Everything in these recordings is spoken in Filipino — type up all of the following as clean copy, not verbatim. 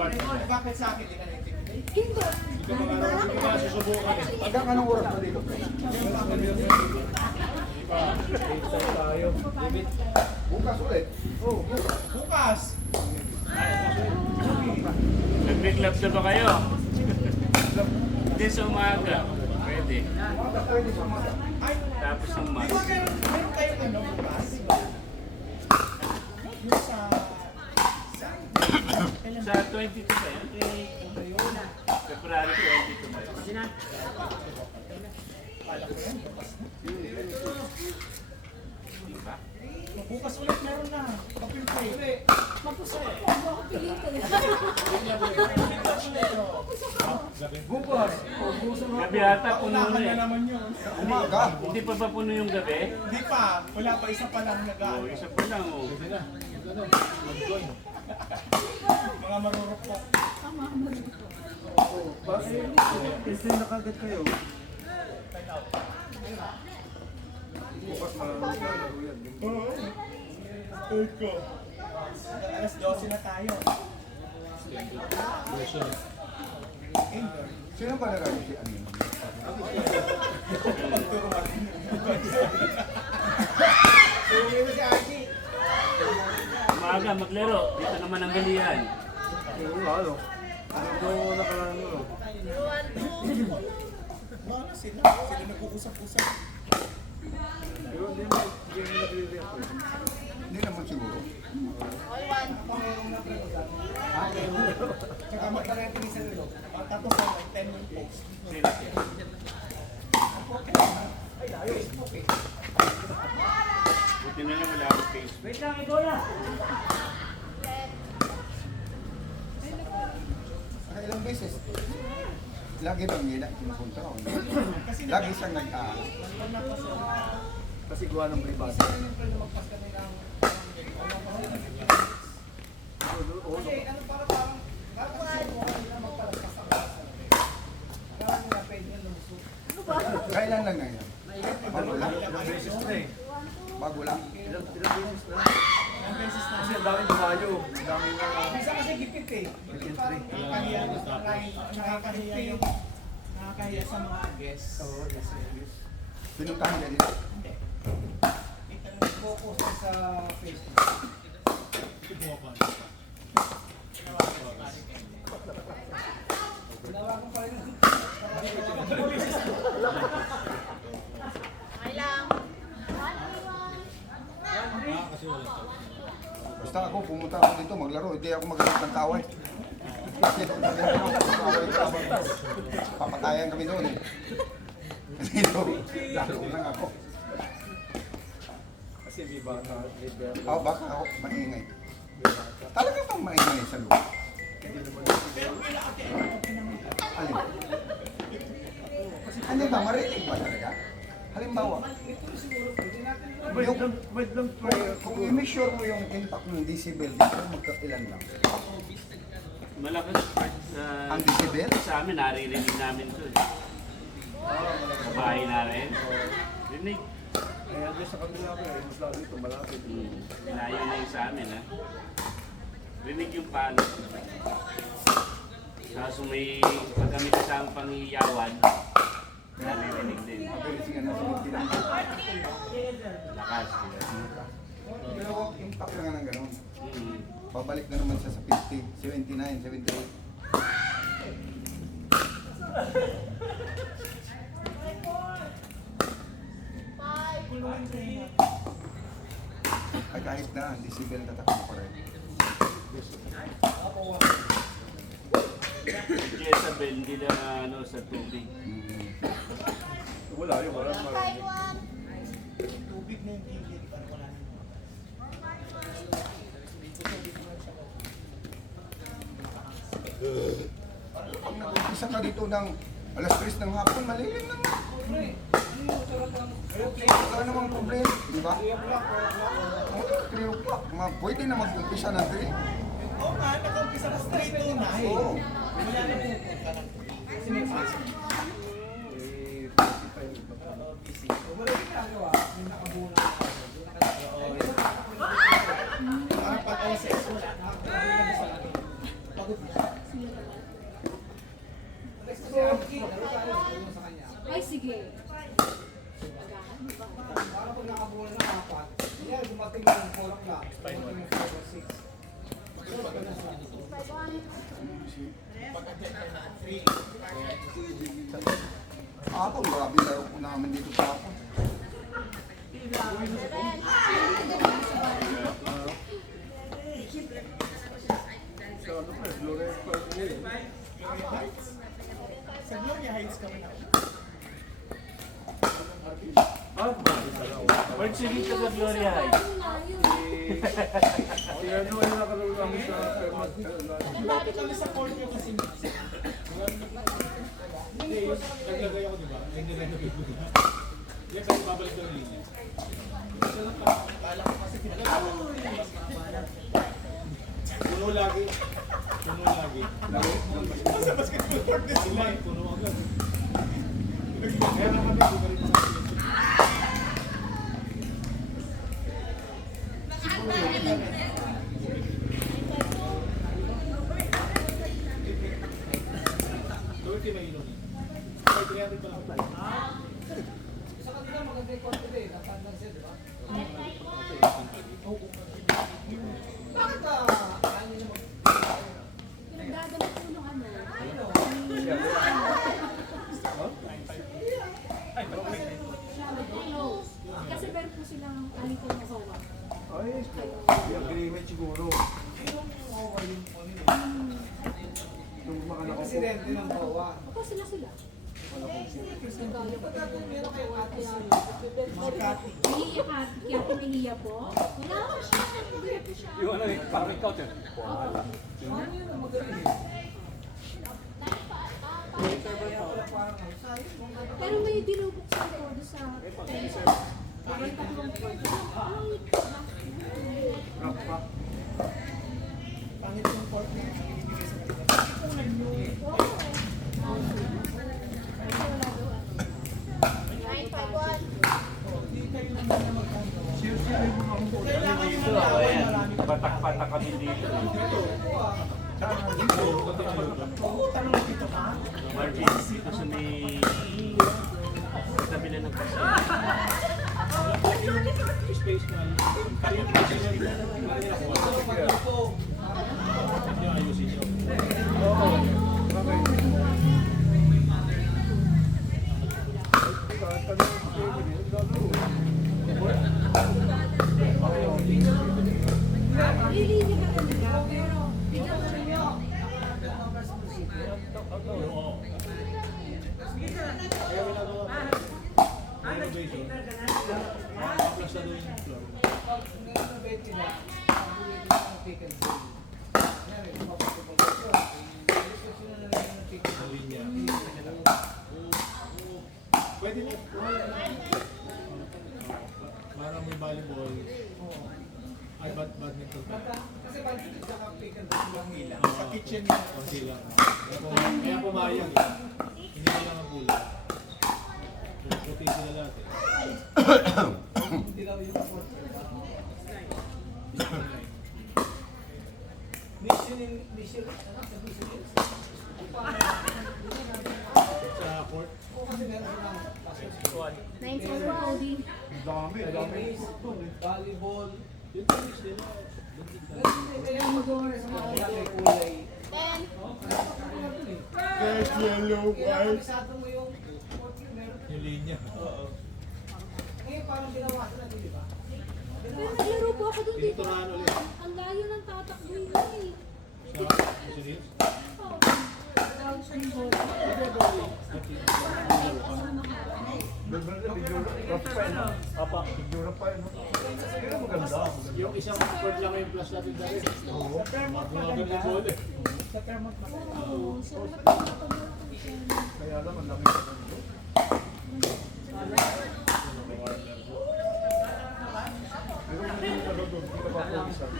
Bakit sa akin? Hindi ka na-intimidate? Hindi. Hindi ka susubukan eh. Hanggang anong oras pa dito? Tayo. Bukas ulit. Oh, bukas. Nag-club na ba kayo? Hindi sa umaga. Pwede. Pwede sa mga. Tapos ng Di mas. ba meron kayong ano bukas? Yung Sa 22 ba yan? February 22 ba yan? Diba? bukas ulit meron na. Kapil-pil. Bukas. Gabi ata puno na Unahan na eh. naman yun. Umaga. Hindi pa ba puno yung gabi? Hindi pa. Wala pa. Isa pa lang Oo, isa pa lang oh. mga marurupok. Kasi nakagad kayo. Bukas malamang laro yan. Oo. Eko. Alas 12 na tayo. Sino ba nagano si Anin? Magturuan. Suwi na si Archie. Umaga maglaro. Dito naman ang galian. Ano? Ano nakaraan mo? Wala sila. Sila nag-uusap-usap. Hindi naman siguro. Tsaka magka-referee sa relo. Tapos 10 yung post. Buti na lang wala akong Facebook. Wait lang, ikaw na! Ilang beses. Lagi bang nila pinupunta ko? Lagi siyang kasi gawa ng privado. Kasi ano para parang kasi mo kanina magpalaspas ang basa. Parang nila pwede yung lumusot. Kailan lang ngayon? Bago lang? Bago lang? Ilang beses na. Kasi ang daming tumayo. Ang daming Minsan kasi gipit eh. Parang nakakahiya sa mga guests. pinuntahan niya dito. Hindi. Focus sa Facebook. Ginawa ko pa rin. Basta ako, pumunta ako dito, maglaro. Hindi ako magalit ng taway. Kasi papatayan kami doon eh. Dito, lalo lang ako. Kasi di ba leader? Oh, baka ako maingay. Talaga bang maingay sa loob? Alin? Ano ba, marinig ba talaga? Halimbawa, kung i-measure mo yung impact ng decibel dito, magkailan lang? Malakas Ang decibel? sa amin, naririnig namin ito. Sa bahay namin. Rinig. Kaya doon sa kabila ko mas lalo ito malapit. Layo na yung sa amin, ha? Rinig yung palo. Kaso may pag kami kasama panghiyawan, naririnig din. Mabilis nga na sa bintilan. Lakas. Pero kung impact na nga ng ganun, Hmm. babalik na naman siya sa 50, 79, 78. Ay kahit na, ang decibel tatak mo pa rin. Jezabel, hindi na ano, sa tubig. Wala yun, wala marami. Tubig na yung gigit. Parang wala na. Pag nag-umpisa ka dito ng alas 3 ng hapon, malilim naman. Wala namang problema, di ba? 3 o'clock, pwede na mag-umpisa ng 3. Oo nga, nag-umpisa na straight to na eh. Oo. Wala na pupunta ng kasi may pasok. Busy. Wala rin nagawa. Yung nakabuo na ako. Yung nakatawa. Parang pag-oses, wala. Nakakabuo na sa akin. Pagod na. Dating yung kulang lang. Dating yung 5 or 6. Ako, grabe laro ko namin dito sa ako. Sa ano pa, Flores Park eh. Sa Gloria Heights kami na. Ah, bakit sa ako? Pwede sige ka sa Gloria Heights. Kaya ano ay nakalaro namin sa Fairmont. Lapit kami sa court yung kasi. Hindi, yung naglagay ako, di ba? Nag-renovate ko diba? Yan, kasi babalik ko ng linya. Isa lang pa, kala ko kasi pinagkakaroon ko yung mas makabalan. Puno lagi. Puno lagi. Sa basketball court din sila eh. Puno agad. Kaya naman kami, di ba rin mga Tuwag kayo may inom. Ay, 300 pa lang. Sa kanila mag-record today, natandang siya, di ba? Bakit ba? Ayaw niyo na Pinagdadamit ko nung ano. No. Kasi meron po silang alito na sawa. Ay, may agreement siguro. Yung mga Yung nakaupo. presidente ng BOA. Opo, sila. Nagkaya po. Meron kayong atis si Makati. Nahiya ka, kaya pinahiya po. Wala ko siya, hindi po siya. Yung ano eh, parang ikaw dyan. Ano yun ang magaling? Kaya pala parang ang sayang. Pero may dinubuksan ko doon sa parang tatlong Rock pa. Pangit yung court na binibigay sa kanila. Hindi kayo naman na mag-condo. Sir, yung mga mukha. Kailangan nyo Ito, malaman ayan. marami. Patak-patak kami dito. Oo, tanong mo dito ka. Marvin, dito sa may... Sabi na ng kasi. Space na yun. Kayo kasi na rin. Hindi ayusin nyo. lilinya ka talaga, pero bigyan mo rin yun. Kaya ginagawa ko. Renovation. Plus na doon yung floor. Pag renovate nila, pag-ulit nila ng ticket bill. Yan eh, mapapagpapag yun. Gusto na lang ng ticket bill. Linya. Pwede na. Parang may volleyball. Ay, badminton pa. Kasi badminton sa ticket bill lang nila. Sa kitchen nila. Kasi lang. Kaya pumayag eh. Hindi na lang ang pula. Puti sila lahat eh. Hindi daw yung court. Mission, ano? Sa mission is? Sa court? Oo, kasi meron silang pasok. 9 for coding. Dami. Tennis, volleyball. Yung tennis nila. Kaya mag-uwi sa mga kulay. Red, yellow, Kaya white. kabisado mo yung court yun, meron. Yung linya. Oo. Ngayon parang binawasan natin, di ba? Pero naglaro po ako doon dito. Pinuturahan ulit. Ang layo ng tatakbo yun eh. Sa Musulis? Oo. Tawag siya yung bola. Papa, figura pa yun. Pero maganda. Yung isang court lang yung plus natin dati. Oo. Sa Fairmont maganda. Sa Fairmont maganda. Oo. Salamat po na pag ko siya. Kaya lang, ang dami sa kanilo. Pero hindi ka doon, hindi ka pa pulisan.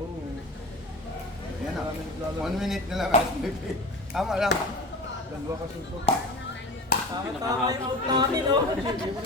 Oo. Yan na. 1 minute na lang. Tama lang. Dalawa ka suso. Pinakahabol.